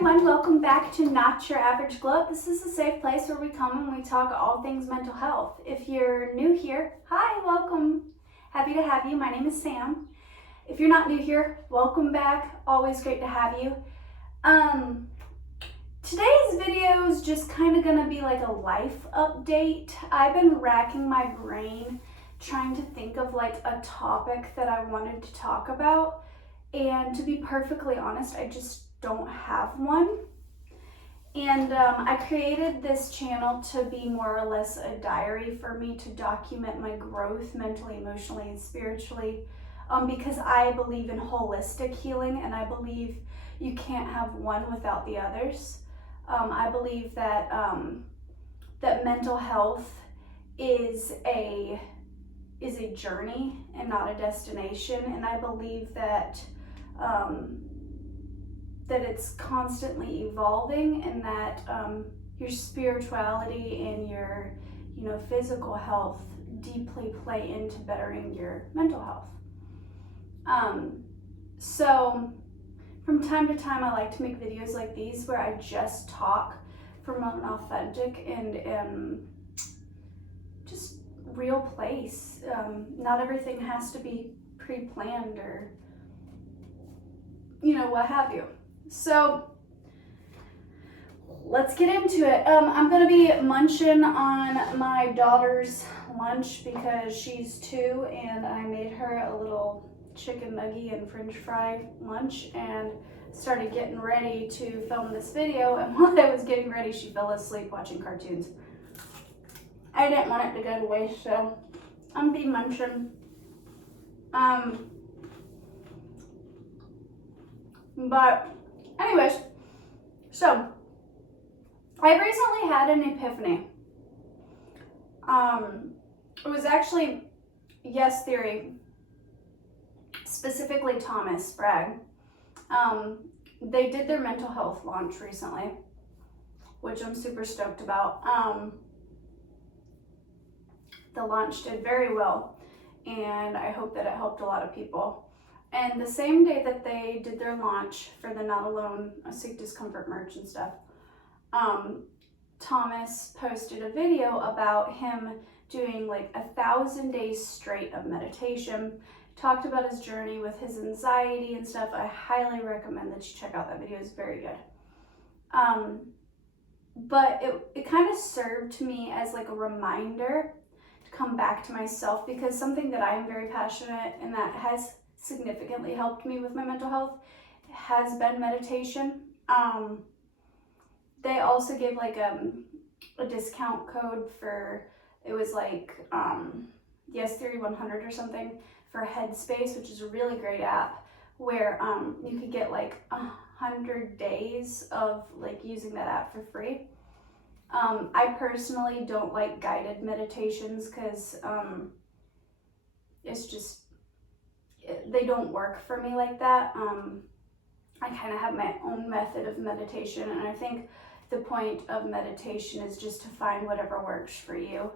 everyone, welcome back to Not Your Average Glow Up. This is a safe place where we come and we talk all things mental health. If you're new here, hi, welcome. Happy to have you. My name is Sam. If you're not new here, welcome back. Always great to have you. Today's video is just kind of gonna be like a life update. I've been racking my brain trying to think of like a topic that I wanted to talk about. And to be perfectly honest, I just don't have one. And I created this channel to be more or less a diary for me to document my growth mentally, emotionally, and spiritually, because I believe in holistic healing, and I believe you can't have one without the others. I believe that that mental health is a journey and not a destination, and I believe that that it's constantly evolving, and that your spirituality and your physical health deeply play into bettering your mental health. So from time to time I like to make videos like these where I just talk from an authentic and just real place. Not everything has to be pre-planned or what have you. So let's get into it. I'm gonna be munching on my daughter's lunch because she's 2 and I made her a little chicken nugget and french fry lunch and started getting ready to film this video, and while I was getting ready she fell asleep watching cartoons. I didn't want it to go to waste, so I'm be munching. But anyways, so I recently had an epiphany. It was actually Yes Theory, specifically Thomas Bragg. They did their mental health launch recently, which I'm super stoked about. The launch did very well, and I hope that it helped a lot of people. And the same day that they did their launch for the Not Alone Seek Discomfort merch and stuff, Thomas posted a video about him doing like 1,000 days straight of meditation. Talked about his journey with his anxiety and stuff. I highly recommend that you check out that video. It's very good. But it kind of served me as like a reminder to come back to myself, because something that I am very passionate and that has significantly helped me with my mental health has been meditation. They also gave like a discount code for, it was like Yes Theory 100 or something, for Headspace, which is a really great app where you could get like 100 days of like using that app for free. I personally don't like guided meditations because it's just, they don't work for me like that. I kind of have my own method of meditation, and I think the point of meditation is just to find whatever works for you.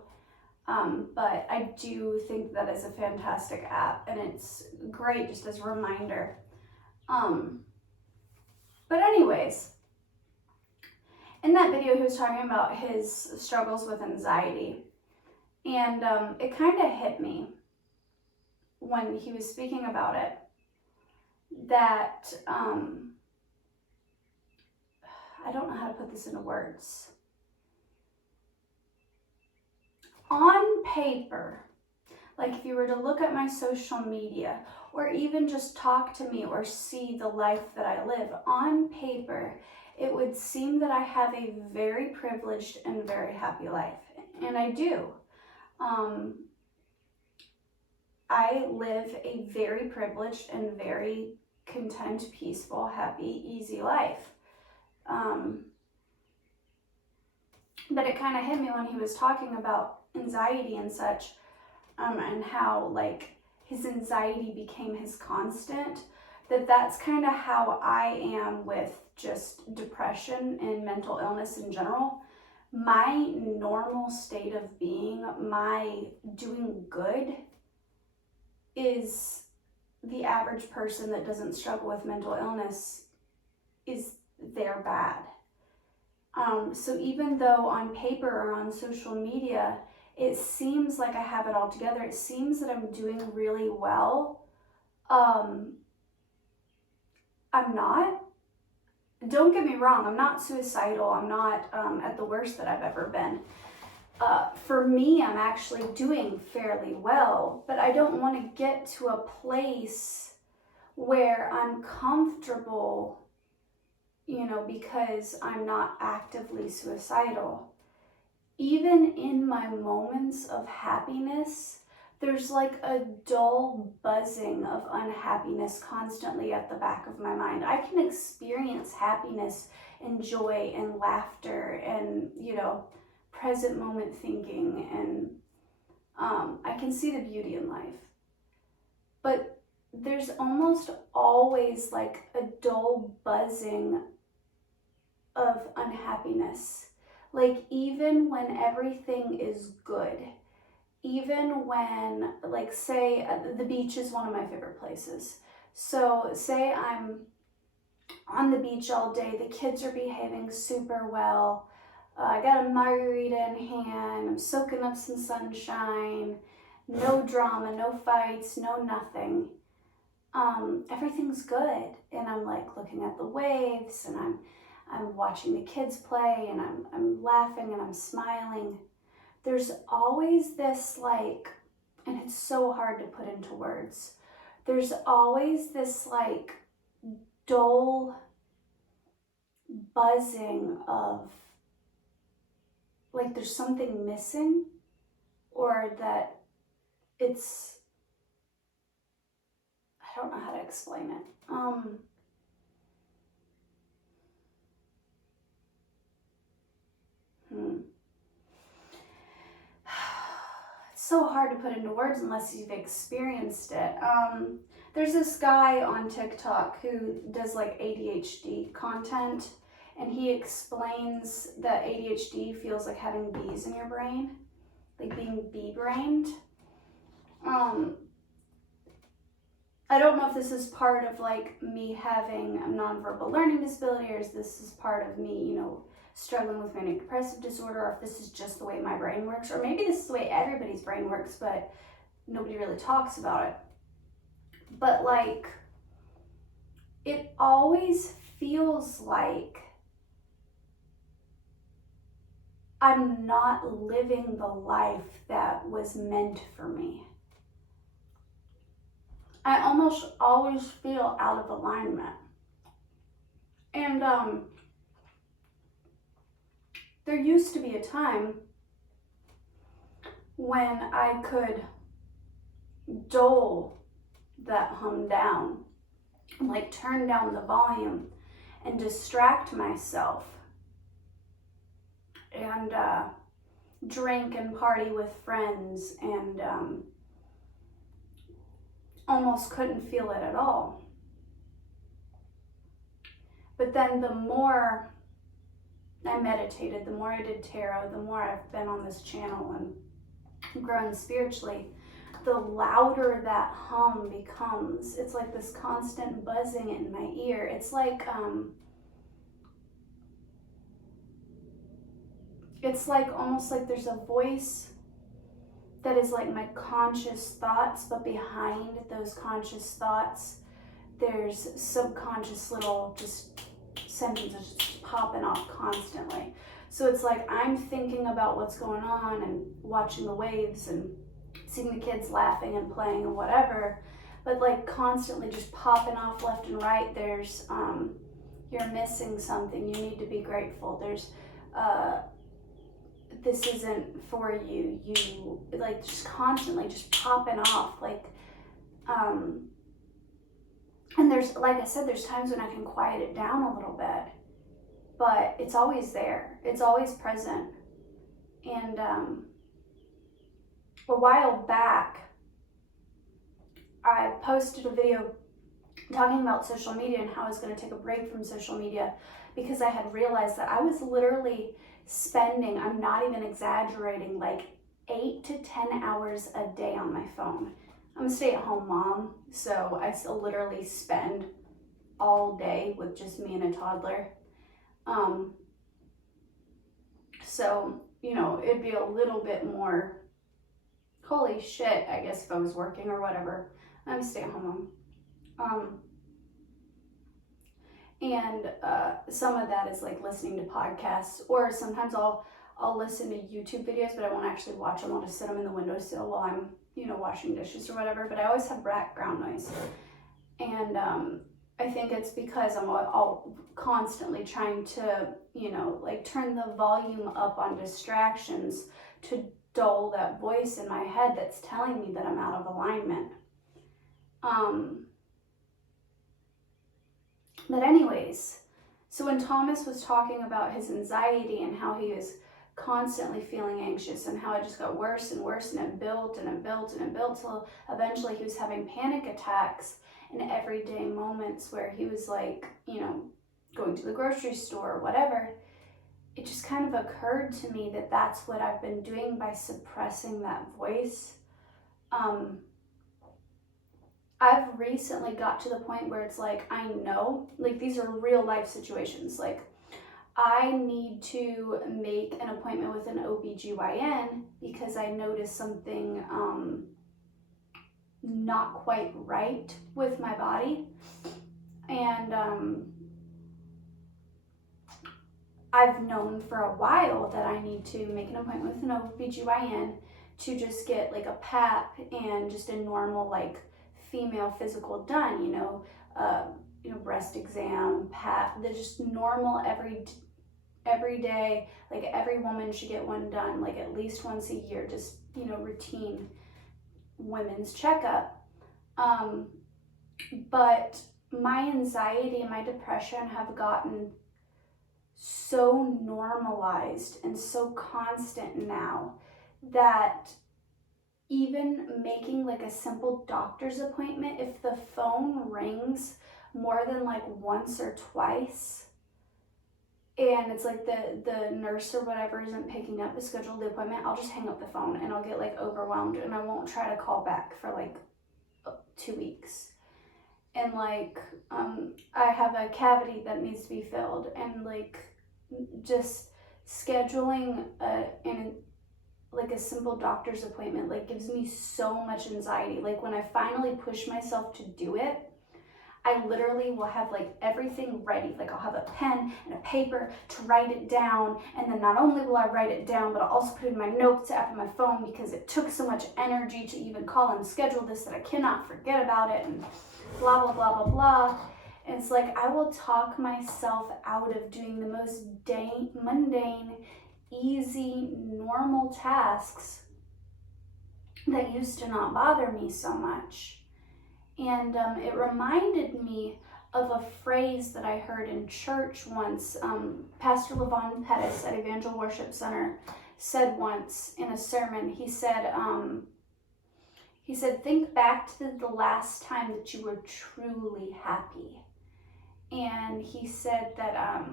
But I do think that is a fantastic app, and it's great just as a reminder. But anyways, in that video he was talking about his struggles with anxiety, and it kind of hit me when he was speaking about it that I don't know how to put this into words. On paper, like if you were to look at my social media or even just talk to me or see the life that I live, on paper, it would seem that I have a very privileged and very happy life. And I do. I live a very privileged and very content, peaceful, happy, easy life. But it kind of hit me when he was talking about anxiety and such, and how like his anxiety became his constant, that's kind of how I am with just depression and mental illness in general. My normal state of being, my doing good, is the average person that doesn't struggle with mental illness is they're bad. So even though on paper or on social media, it seems like I have it all together, it seems that I'm doing really well, I'm not. Don't get me wrong, I'm not suicidal, I'm not at the worst that I've ever been. For me, I'm actually doing fairly well, but I don't want to get to a place where I'm comfortable, because I'm not actively suicidal. Even in my moments of happiness, there's like a dull buzzing of unhappiness constantly at the back of my mind. I can experience happiness and joy and laughter and, present moment thinking, and I can see the beauty in life. But there's almost always like a dull buzzing of unhappiness. Like even when everything is good, even when, like, say, the beach is one of my favorite places. So say I'm on the beach all day, the kids are behaving super well, I got a margarita in hand, I'm soaking up some sunshine, no drama, no fights, no nothing. Everything's good, and I'm like looking at the waves, and I'm watching the kids play, and I'm laughing and I'm smiling. There's always this like, and it's so hard to put into words, there's always this like dull buzzing of like there's something missing, or that it's, I don't know how to explain it. It's so hard to put into words unless you've experienced it. There's this guy on TikTok who does like ADHD content, and he explains that ADHD feels like having bees in your brain, like being bee-brained. I don't know if this is part of like me having a nonverbal learning disability, or if this is part of me, struggling with manic depressive disorder, or if this is just the way my brain works, or maybe this is the way everybody's brain works, but nobody really talks about it. But like, it always feels like I'm not living the life that was meant for me. I almost always feel out of alignment. And there used to be a time when I could dull that hum down, like turn down the volume and distract myself, and drink and party with friends, and almost couldn't feel it at all. But then the more I meditated, the more I did tarot, the more I've been on this channel and grown spiritually, the louder that hum becomes. It's like this constant buzzing in my ear. It's like almost like there's a voice that is like my conscious thoughts, but behind those conscious thoughts, there's subconscious little just sentences just popping off constantly. So it's like I'm thinking about what's going on and watching the waves and seeing the kids laughing and playing and whatever, but like constantly just popping off left and right. There's you're missing something, you need to be grateful, there's this isn't for you, you like just constantly just popping off, like and there's, like I said, there's times when I can quiet it down a little bit, but it's always there, it's always present. And a while back I posted a video talking about social media and how I was going to take a break from social media, because I had realized that I was literally spending, I'm not even exaggerating, like 8 to 10 hours a day on my phone. I'm a stay-at-home mom, so I still literally spend all day with just me and a toddler. So, it'd be a little bit more, holy shit, I guess, if I was working or whatever. I'm a stay-at-home mom. And some of that is like listening to podcasts, or sometimes I'll listen to YouTube videos, but I won't actually watch them. I'll just sit them in the windowsill while I'm, washing dishes or whatever. But I always have background noise. And I think it's because I'm all constantly trying to, like turn the volume up on distractions to dull that voice in my head that's telling me that I'm out of alignment. But anyways, so when Thomas was talking about his anxiety and how he was constantly feeling anxious and how it just got worse and worse, and it built and it built and it built till eventually he was having panic attacks in everyday moments where he was like, going to the grocery store or whatever, it just kind of occurred to me that that's what I've been doing by suppressing that voice. I've recently got to the point where it's like, I know, like these are real life situations. Like I need to make an appointment with an OBGYN because I noticed something not quite right with my body. And I've known for a while that I need to make an appointment with an OBGYN to just get like a PAP and just a normal like female physical done, breast exam, PAP, they're just normal every day, like every woman should get one done like at least once a year, just, routine women's checkup. But my anxiety and my depression have gotten so normalized and so constant now that even making like a simple doctor's appointment, if the phone rings more than like once or twice and it's like the nurse or whatever isn't picking up to schedule the appointment, I'll just hang up the phone and I'll get like overwhelmed and I won't try to call back for like 2 weeks. And like I have a cavity that needs to be filled, and like just scheduling a simple doctor's appointment like gives me so much anxiety. Like when I finally push myself to do it, I literally will have like everything ready. Like I'll have a pen and a paper to write it down, and then not only will I write it down, but I'll also put it in my notes app on my phone because it took so much energy to even call and schedule this that I cannot forget about it, and blah blah blah blah blah. And it's like I will talk myself out of doing the most mundane, easy, normal tasks that used to not bother me so much. And it reminded me of a phrase that I heard in church once. Pastor Levon Pettis at Evangel Worship Center said once in a sermon, he said, think back to the last time that you were truly happy. And he said that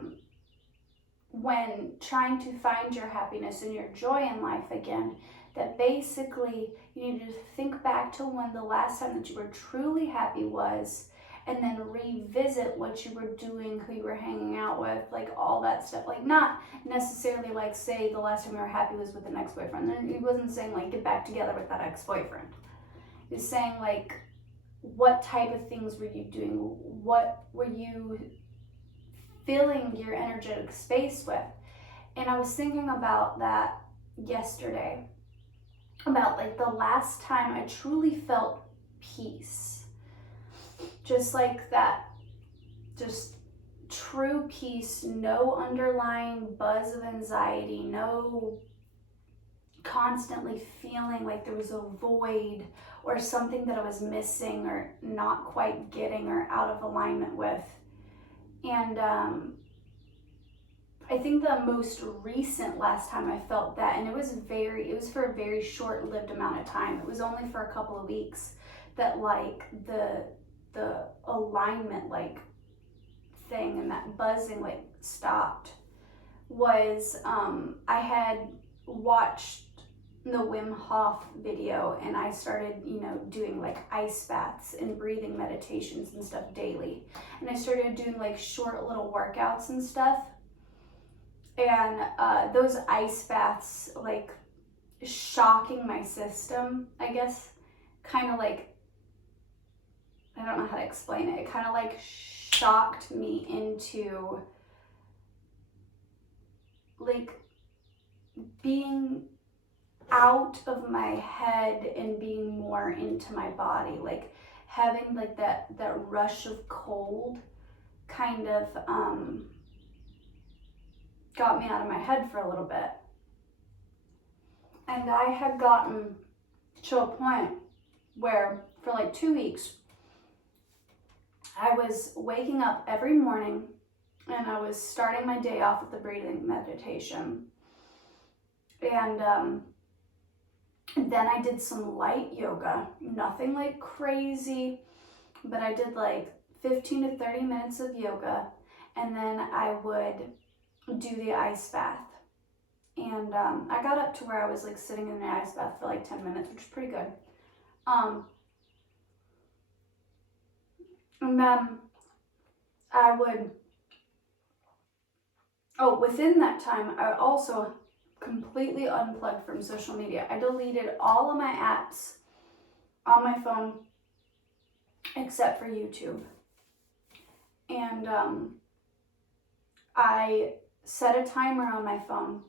when trying to find your happiness and your joy in life again, that basically you need to think back to when the last time that you were truly happy was, and then revisit what you were doing, who you were hanging out with, like all that stuff. Like not necessarily like say the last time you were happy was with an ex-boyfriend. He wasn't saying like get back together with that ex-boyfriend. He was saying like what type of things were you doing? What were you filling your energetic space with? And I was thinking about that yesterday, about like the last time I truly felt peace. Just like that, just true peace, no underlying buzz of anxiety, no constantly feeling like there was a void or something that I was missing or not quite getting or out of alignment with. And I think the most recent last time I felt that, and it was for a very short-lived amount of time. It was only for a couple of weeks that like the alignment like thing and that buzzing like stopped. Was I had watched the Wim Hof video and I started, doing like ice baths and breathing meditations and stuff daily. And I started doing like short little workouts and stuff. And those ice baths, like, shocking my system, I guess, kind of like, I don't know how to explain it. It kind of like shocked me into like being out of my head and being more into my body, like having like that rush of cold kind of got me out of my head for a little bit. And I had gotten to a point where for like 2 weeks I was waking up every morning and I was starting my day off with the breathing meditation. And then I did some light yoga, nothing like crazy, but I did like 15 to 30 minutes of yoga, and then I would do the ice bath. And I got up to where I was like sitting in the ice bath for like 10 minutes, which is pretty good. And then I would, within that time, I also completely unplugged from social media. I deleted all of my apps on my phone except for YouTube. And I set a timer on my phone,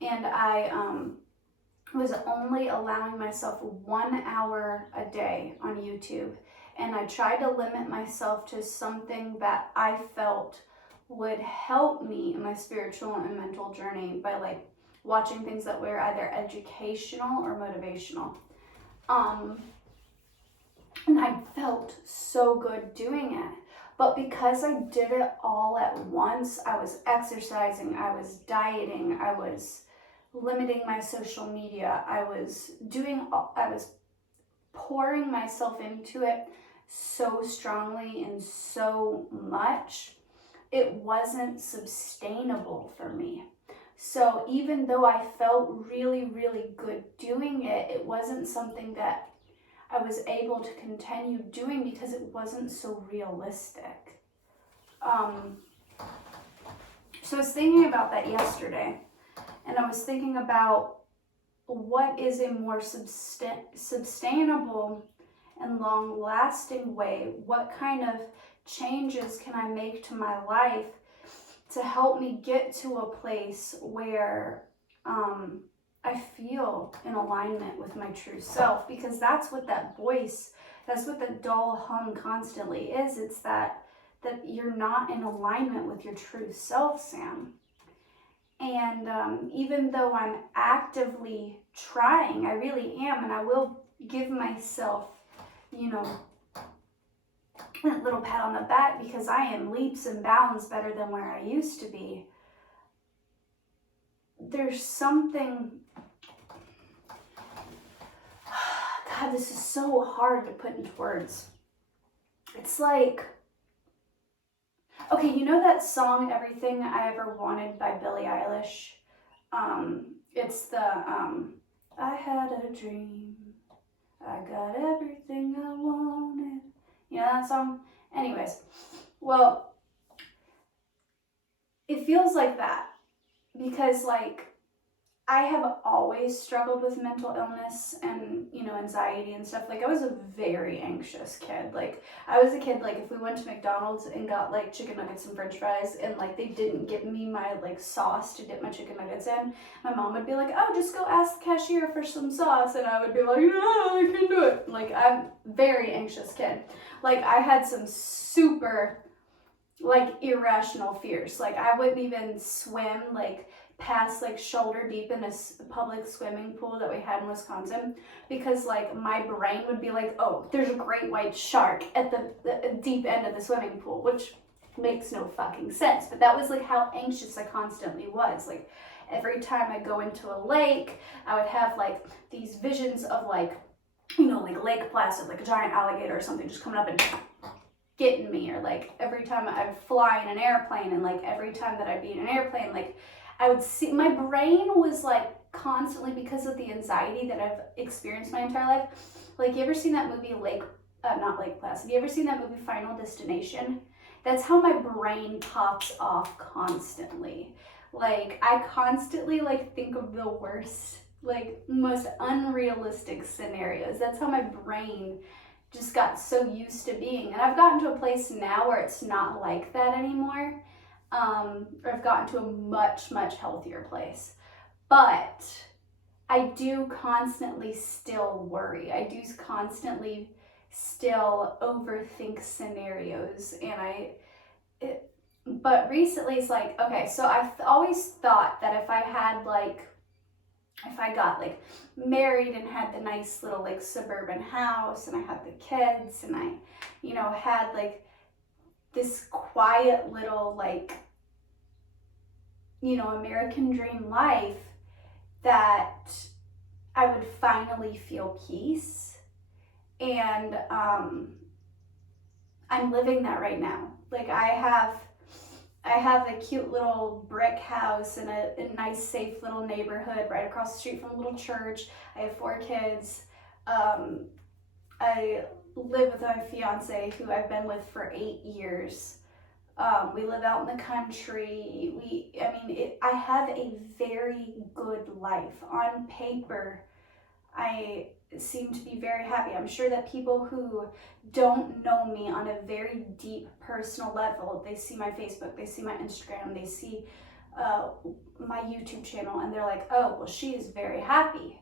and I was only allowing myself 1 hour a day on YouTube. And I tried to limit myself to something that I felt would help me in my spiritual and mental journey by like watching things that were either educational or motivational. And I felt so good doing it. But because I did it all at once, I was exercising, I was dieting, I was limiting my social media, I was pouring myself into it so strongly and so much, it wasn't sustainable for me. So even though I felt really, really good doing it, it wasn't something that I was able to continue doing because it wasn't so realistic. So I was thinking about that yesterday, and I was thinking about what is a more sustainable and long-lasting way, what kind of changes can I make to my life to help me get to a place where I feel in alignment with my true self, because that's what that voice, that's what the dull hum constantly is. It's that you're not in alignment with your true self, Sam. And even though I'm actively trying, I really am, and I will give myself, that little pat on the back, because I am leaps and bounds better than where I used to be. There's something, God, this is so hard to put into words. It's like, okay, you know that song, Everything I Ever Wanted by Billie Eilish? It's the, I had a dream, I got everything I wanted. You know that song? Anyways, well, it feels like that, because like I have always struggled with mental illness and, anxiety and stuff. Like I was a very anxious kid. Like I was a kid, like if we went to McDonald's and got like chicken nuggets and french fries and like they didn't give me my like sauce to dip my chicken nuggets in, my mom would be like, oh, just go ask the cashier for some sauce. And I would be like, no, I can do it. Like I'm a very anxious kid. Like I had some super like irrational fears. Like I wouldn't even swim like past like shoulder deep in a public swimming pool that we had in Wisconsin, because like my brain would be like, oh, there's a great white shark at the deep end of the swimming pool, which makes no fucking sense. But that was like how anxious I constantly was. Like every time I go into a lake, I would have like these visions of like, like Lake Placid, like a giant alligator or something just coming up and getting me. Or like every time I'd fly in an airplane, and like every time that I'd be in an airplane, like I would see, my brain was like constantly, because of the anxiety that I've experienced my entire life. Like you ever seen that movie not Lake Placid, you ever seen that movie Final Destination? That's how my brain pops off constantly. Like, I constantly like think of the worst, like most unrealistic scenarios. That's how my brain just got so used to being. And I've gotten to a place now where it's not like that anymore. Or I've gotten to a much, much healthier place. But I do constantly still worry. I do constantly still overthink scenarios. But recently it's like, okay, so I've always thought that if I got like married and had the nice little like suburban house and I had the kids and I, had like this quiet little like, American dream life, that I would finally feel peace. And I'm living that right now. Like I have a cute little brick house in a nice, safe little neighborhood right across the street from a little church. I have 4 kids. I live with my fiance, who I've been with for 8 years. We live out in the country. I have a very good life. On paper, I seem to be very happy. I'm sure that people who don't know me on a very deep personal level, they see my Facebook, they see my Instagram, they see my YouTube channel, and they're like, oh, well, she is very happy.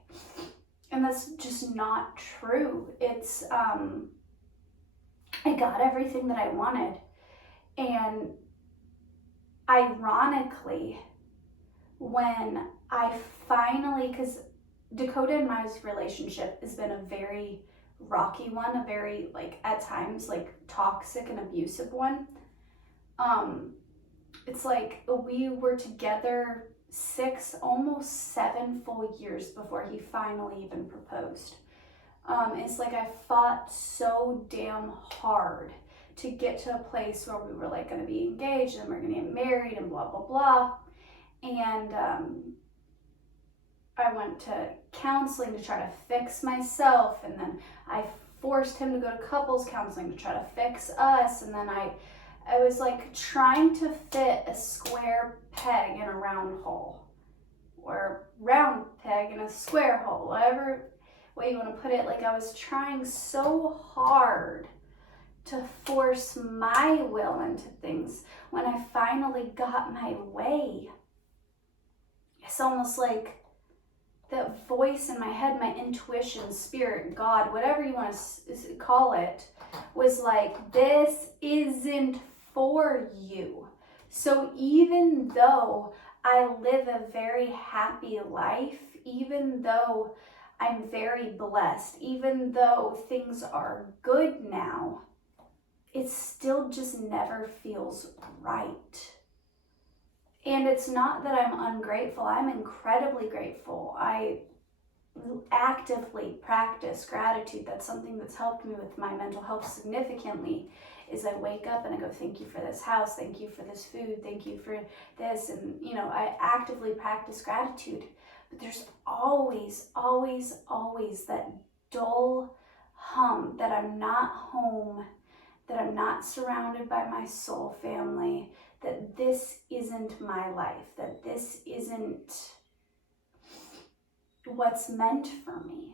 And that's just not true. It's, I got everything that I wanted. And ironically, when I finally, because Dakota and my relationship has been a very rocky one, a very, like, at times, like, toxic and abusive one. It's like we were together 6, almost 7 full years before he finally even proposed. It's like I fought so damn hard to get to a place where we were like going to be engaged and we're going to get married and blah, blah, blah. And I went to counseling to try to fix myself, and then I forced him to go to couples counseling to try to fix us, and then I was like trying to fit a square peg in a round hole, or round peg in a square hole, whatever way you want to put it. Like, I was trying so hard to force my will into things. When I finally got my way, it's almost like that voice in my head, my intuition, spirit, God, whatever you want to call it, was like, this isn't for you. So even though I live a very happy life, even though I'm very blessed, even though things are good now, it still just never feels right. And it's not that I'm ungrateful. I'm incredibly grateful. I actively practice gratitude. That's something that's helped me with my mental health significantly. Is I wake up and I go, thank you for this house, thank you for this food, thank you for this. And, I actively practice gratitude. But there's always, always, always that dull hum that I'm not home, that I'm not surrounded by my soul family, that this isn't my life, that this isn't what's meant for me.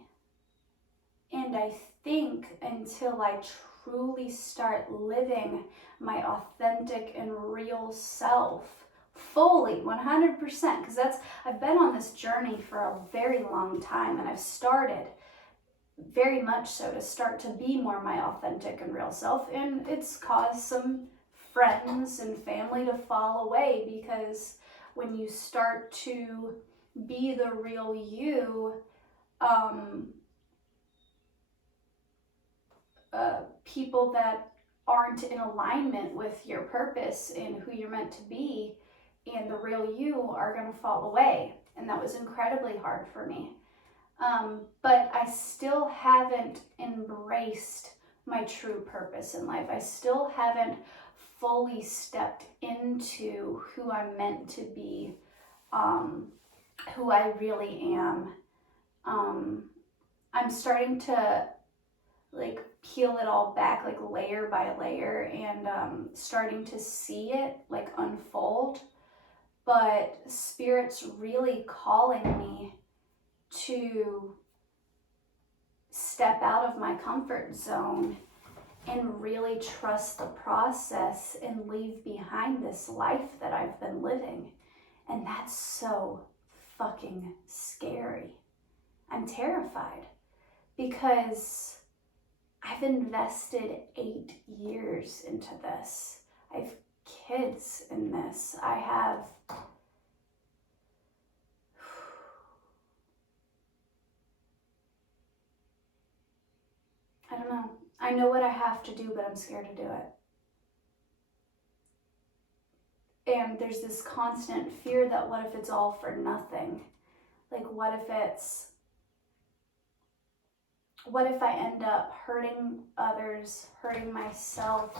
And I think until I truly start living my authentic and real self fully, 100%, because I've been on this journey for a very long time, and I've started very much so to start to be more my authentic and real self, and it's caused some friends and family to fall away, because when you start to be the real you, people that aren't in alignment with your purpose and who you're meant to be and the real you are going to fall away. And that was incredibly hard for me. But I still haven't embraced my true purpose in life. I still haven't fully stepped into who I'm meant to be, who I really am. I'm starting to like peel it all back, like layer by layer, and starting to see it like unfold. but Spirit's really calling me to step out of my comfort zone and really trust the process and leave behind this life that I've been living. And that's so fucking scary. I'm terrified because I've invested 8 years into this. I have kids in this. I don't know. I know what I have to do, but I'm scared to do it. And there's this constant fear that what if it's all for nothing? Like, what if I end up hurting others, hurting myself,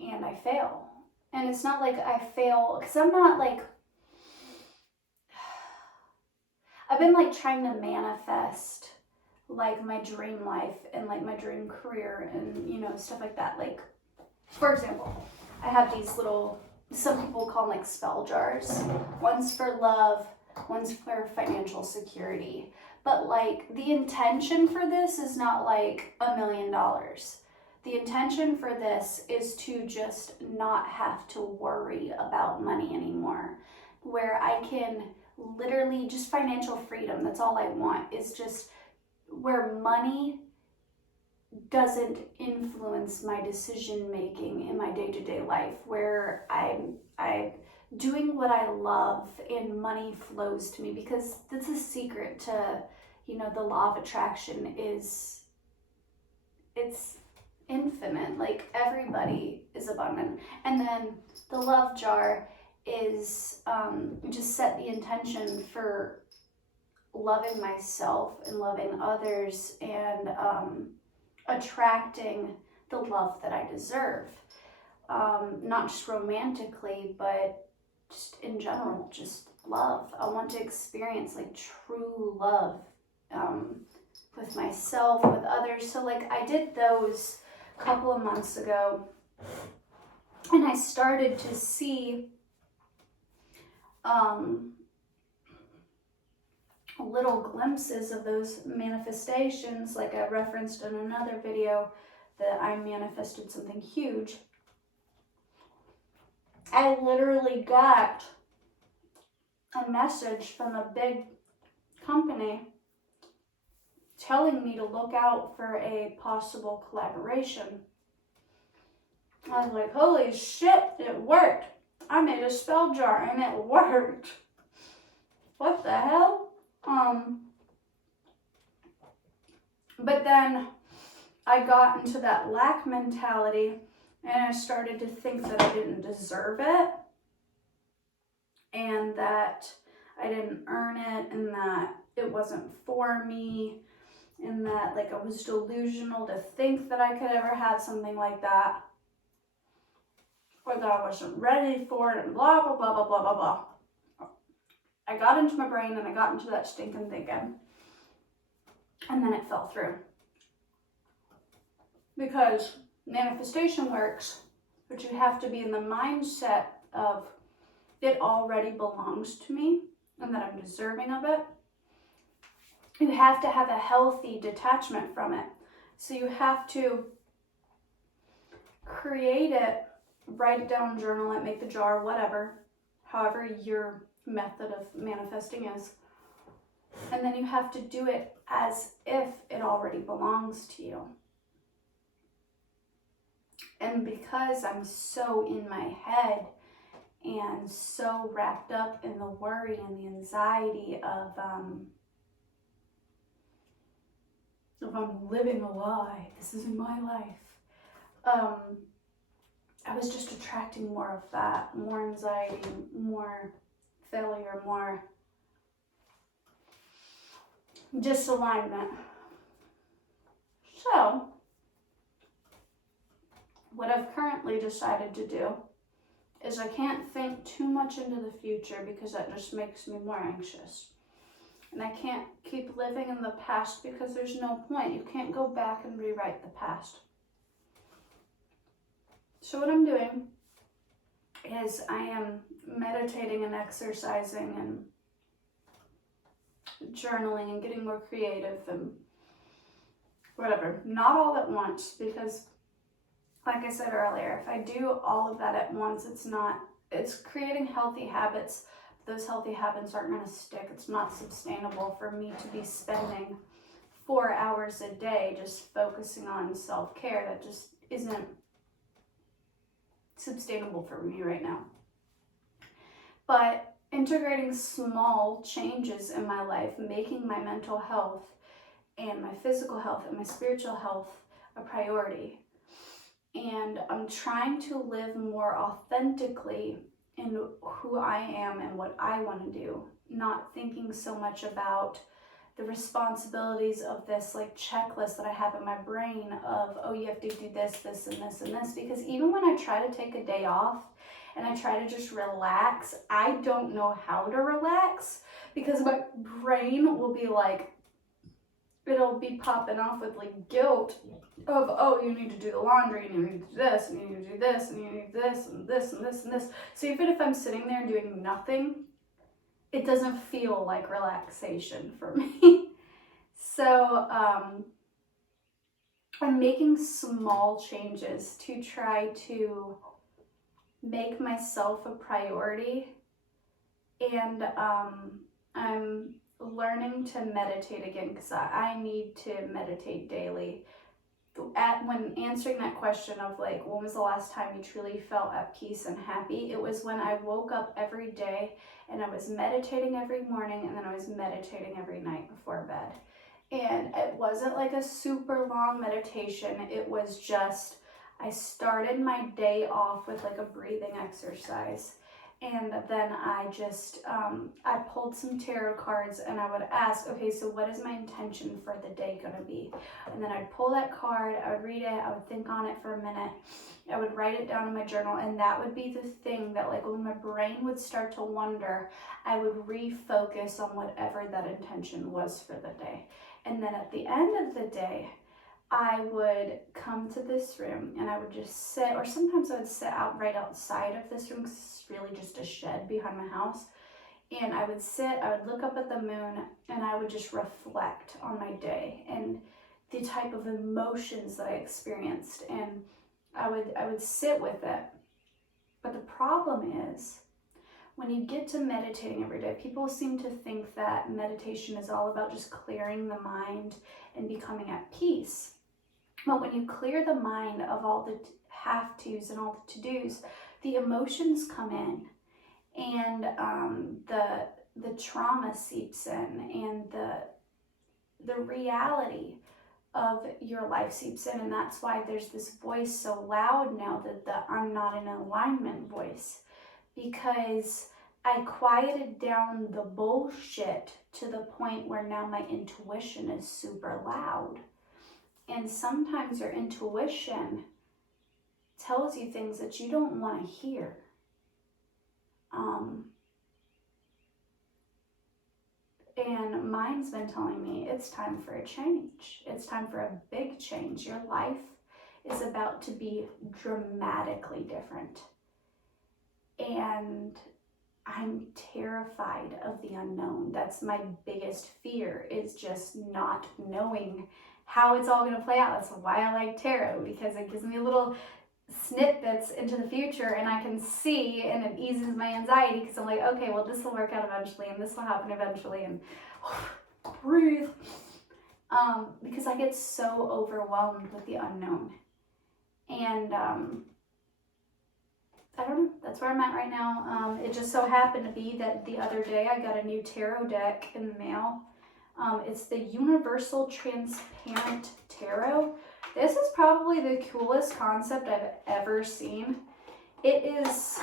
and I fail? And it's not like I fail, because I'm not like, I've been like trying to manifest like my dream life and like my dream career and, you know, stuff like that. Like, for example, I have these little, some people call them like spell jars. One's for love, one's for financial security. But like the intention for this is not like $1 million. The intention for this is to just not have to worry about money anymore, where I can literally just financial freedom. That's all I want, is just where money doesn't influence my decision making in my day-to-day life, where I'm doing what I love and money flows to me, because that's a secret to, you know, the law of attraction is it's infinite. Like, everybody is abundant. And then the love jar is just set the intention for loving myself and loving others and attracting the love that I deserve. Not just romantically, but just in general, just love. I want to experience like true love with myself, with others. So like I did those a couple of months ago, and I started to see little glimpses of those manifestations. Like I referenced in another video that I manifested something huge. I literally got a message from a big company telling me to look out for a possible collaboration. I was like, holy shit, it worked. I made a spell jar and it worked. What the hell? But then I got into that lack mentality and I started to think that I didn't deserve it and that I didn't earn it and that it wasn't for me and that like I was delusional to think that I could ever have something like that, or that I wasn't ready for it, and blah, blah, blah, blah, blah, blah, blah. I got into my brain and I got into that stinking thinking, and then it fell through. Because manifestation works, but you have to be in the mindset of it already belongs to me and that I'm deserving of it. You have to have a healthy detachment from it. So you have to create it, write it down, journal it, make the jar, whatever, however your method of manifesting is. And then you have to do it as if it already belongs to you. And because I'm so in my head and so wrapped up in the worry and the anxiety of if I'm living a lie, this isn't my life, I was just attracting more of that, more anxiety, more failure, more disalignment. So, what I've currently decided to do is I can't think too much into the future because that just makes me more anxious. And I can't keep living in the past because there's no point. You can't go back and rewrite the past. So what I'm doing is I am meditating and exercising and journaling and getting more creative and whatever. Not all at once, because like I said earlier, if I do all of that at once, it's creating healthy habits. Those healthy habits aren't going to stick. It's not sustainable for me to be spending 4 hours a day just focusing on self-care. That just isn't sustainable for me right now. But integrating small changes in my life, making my mental health and my physical health and my spiritual health a priority. And I'm trying to live more authentically in who I am and what I want to do, not thinking so much about the responsibilities of this like checklist that I have in my brain of, oh, you have to do this, this, and this, and this. Because even when I try to take a day off and I try to just relax, I don't know how to relax, because my brain will be like, it'll be popping off with like guilt of, oh, you need to do the laundry, and you need to do this, and you need to do this, and you need this, and this, and this, and this. So even if I'm sitting there doing nothing, it doesn't feel like relaxation for me. So I'm making small changes to try to make myself a priority. And I'm learning to meditate again, because I need to meditate daily. When answering that question of like, when was the last time you truly felt at peace and happy, it was when I woke up every day and I was meditating every morning, and then I was meditating every night before bed. And it wasn't like a super long meditation. It was just, I started my day off with like a breathing exercise. And then I just, I pulled some tarot cards, and I would ask, okay, so what is my intention for the day going to be? And then I'd pull that card, I would read it, I would think on it for a minute, I would write it down in my journal, and that would be the thing that, like, when my brain would start to wander, I would refocus on whatever that intention was for the day. And then at the end of the day, I would come to this room and I would just sit, or sometimes I would sit out right outside of this room, because it's really just a shed behind my house. And I would sit, I would look up at the moon, and I would just reflect on my day and the type of emotions that I experienced. And I would sit with it. But the problem is, when you get to meditating every day, people seem to think that meditation is all about just clearing the mind and becoming at peace. But when you clear the mind of all the have-tos and all the to-dos, the emotions come in, and the trauma seeps in, and the reality of your life seeps in. And that's why there's this voice so loud now, that the I'm not in alignment voice, because I quieted down the bullshit to the point where now my intuition is super loud. And sometimes your intuition tells you things that you don't want to hear. And mine's been telling me it's time for a change. It's time for a big change. Your life is about to be dramatically different. And I'm terrified of the unknown. That's my biggest fear, is just not knowing how it's all going to play out. That's why I like tarot, because it gives me little snippets into the future, and I can see, and it eases my anxiety, because I'm like, okay, well, this will work out eventually, and this will happen eventually, and breathe. Because I get so overwhelmed with the unknown. And I don't know, that's where I'm at right now. It just so happened to be that the other day I got a new tarot deck in the mail. It's the Universal Transparent Tarot. This is probably the coolest concept I've ever seen. It is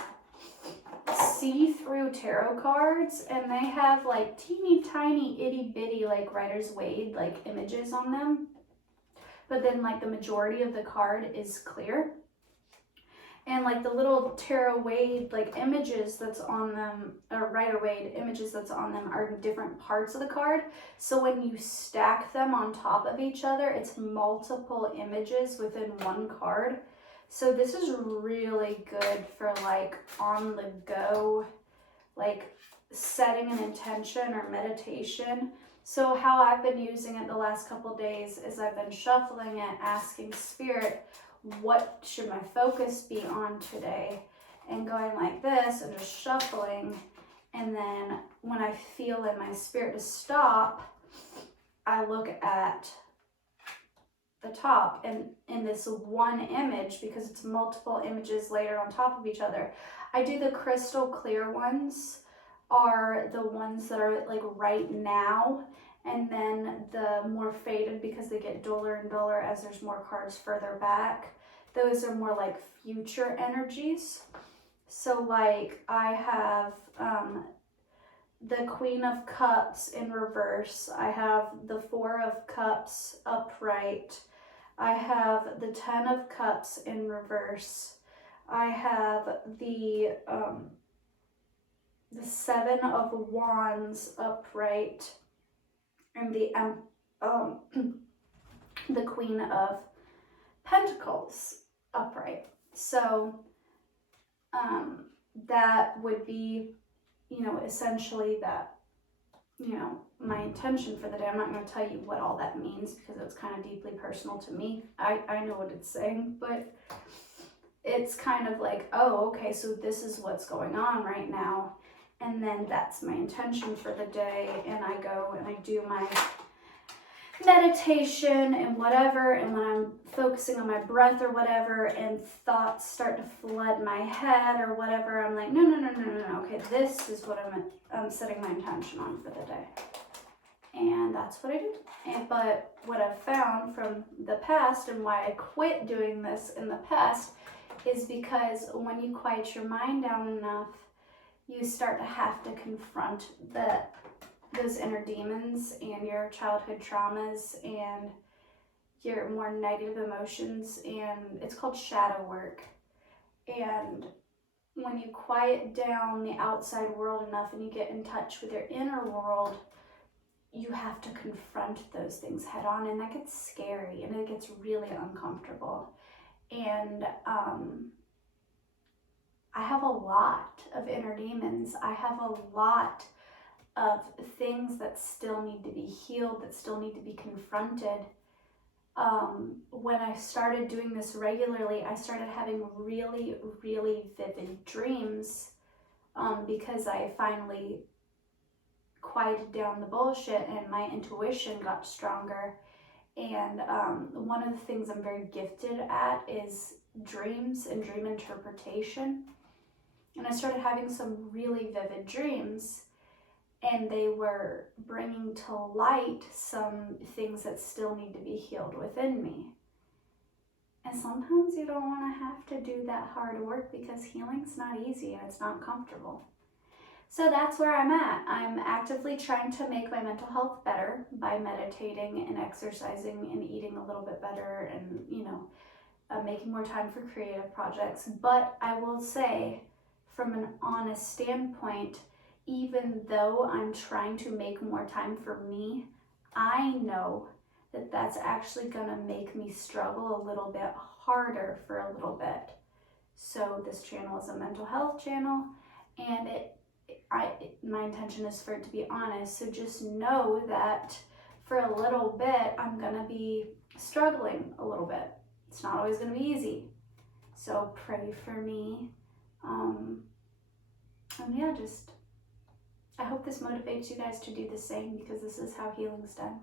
see-through tarot cards, and they have like teeny tiny itty bitty like Rider's Waite like images on them. But then like the majority of the card is clear. And like the little tarot Waite like images that's on them, or Rider Waite images that's on them, are different parts of the card. So when you stack them on top of each other, it's multiple images within one card. So this is really good for like on the go, like setting an intention or meditation. So how I've been using it the last couple days is I've been shuffling it, asking Spirit, what should my focus be on today? And going like this and just shuffling. And then when I feel in my spirit to stop, I look at the top, and in this one image, because it's multiple images layered on top of each other, I do the crystal clear ones are the ones that are like right now, and then the more faded, because they get duller and duller as there's more cards further back, those are more like future energies. So like I have the Queen of Cups in reverse, I have the Four of Cups upright, I have the 10 of Cups in reverse. I have the 7 of Wands upright, and the the Queen of Pentacles upright. So that would be, you know, essentially that, you know, my intention for the day. I'm not going to tell you what all that means because it's kind of deeply personal to me. I know what it's saying, but it's kind of like, oh, okay, so this is what's going on right now. And then that's my intention for the day. And I go and I do my meditation and whatever. And when I'm focusing on my breath or whatever, and thoughts start to flood my head or whatever, I'm like, no. Okay, this is what I'm setting my intention on for the day. And that's what I did. But what I've found from the past, and why I quit doing this in the past, is because when you quiet your mind down enough, you start to have to confront those inner demons and your childhood traumas and your more negative emotions, and it's called shadow work. And when you quiet down the outside world enough and you get in touch with your inner world, you have to confront those things head on, and that gets scary and it gets really uncomfortable. And I have a lot of inner demons. I have a lot of things that still need to be healed, that still need to be confronted. When I started doing this regularly, I started having really, really vivid dreams because I finally quieted down the bullshit and my intuition got stronger. And one of the things I'm very gifted at is dreams and dream interpretation. And I started having some really vivid dreams, and they were bringing to light some things that still need to be healed within me. And sometimes you don't want to have to do that hard work because healing's not easy and it's not comfortable. So that's where I'm at. I'm actively trying to make my mental health better by meditating and exercising and eating a little bit better and, you know, making more time for creative projects. But I will say, from an honest standpoint, even though I'm trying to make more time for me, I know that that's actually gonna make me struggle a little bit harder for a little bit. So this channel is a mental health channel, and my intention is for it to be honest. So just know that for a little bit, I'm gonna be struggling a little bit. It's not always gonna be easy. So pray for me. And yeah, I hope this motivates you guys to do the same, because this is how healing's done.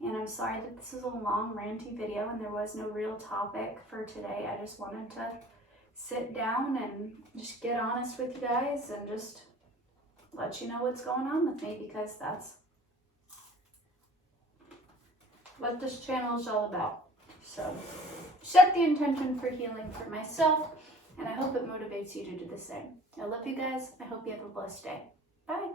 And I'm sorry that this is a long, ranty video and there was no real topic for today. I just wanted to sit down and just get honest with you guys and just let you know what's going on with me, because that's what this channel is all about. So set the intention for healing for myself, and I hope it motivates you to do the same. I love you guys. I hope you have a blessed day. Bye.